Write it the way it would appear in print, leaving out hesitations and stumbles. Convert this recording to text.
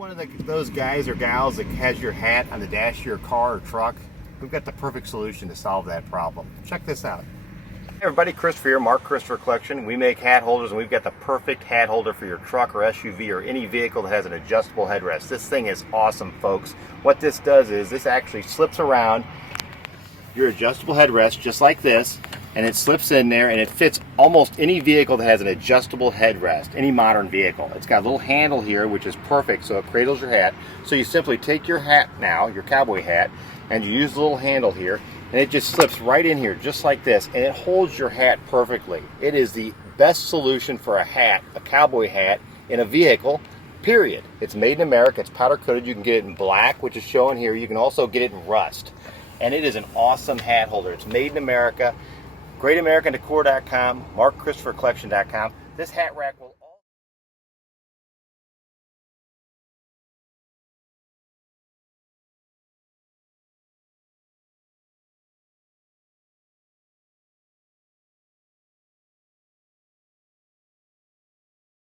one of those guys or gals that has your hat on the dash of your car or truck? We've got the perfect solution to solve that problem. Check this out. Hey everybody, Christopher here, Mark Christopher Collection. We make hat holders and we've got the perfect hat holder for your truck or SUV or any vehicle that has an adjustable headrest. This thing is awesome, folks. What this does is this actually slips around your adjustable headrest just like this, and it slips in there and it fits almost any vehicle that has an adjustable headrest, any modern vehicle. It's got a little handle here which is perfect, so it cradles your hat. So you simply take your hat now, your cowboy hat, and you use the little handle here, and it just slips right in here just like this, and it holds your hat perfectly. It is the best solution for a hat, a cowboy hat, in a vehicle, period. It's made in America, it's powder coated. You can get it in black, which is shown here. You can also get it in rust. And it is an awesome hat holder. It's made in America. GreatAmericanDecor.com, MarkChristopherCollection.com. This hat rack will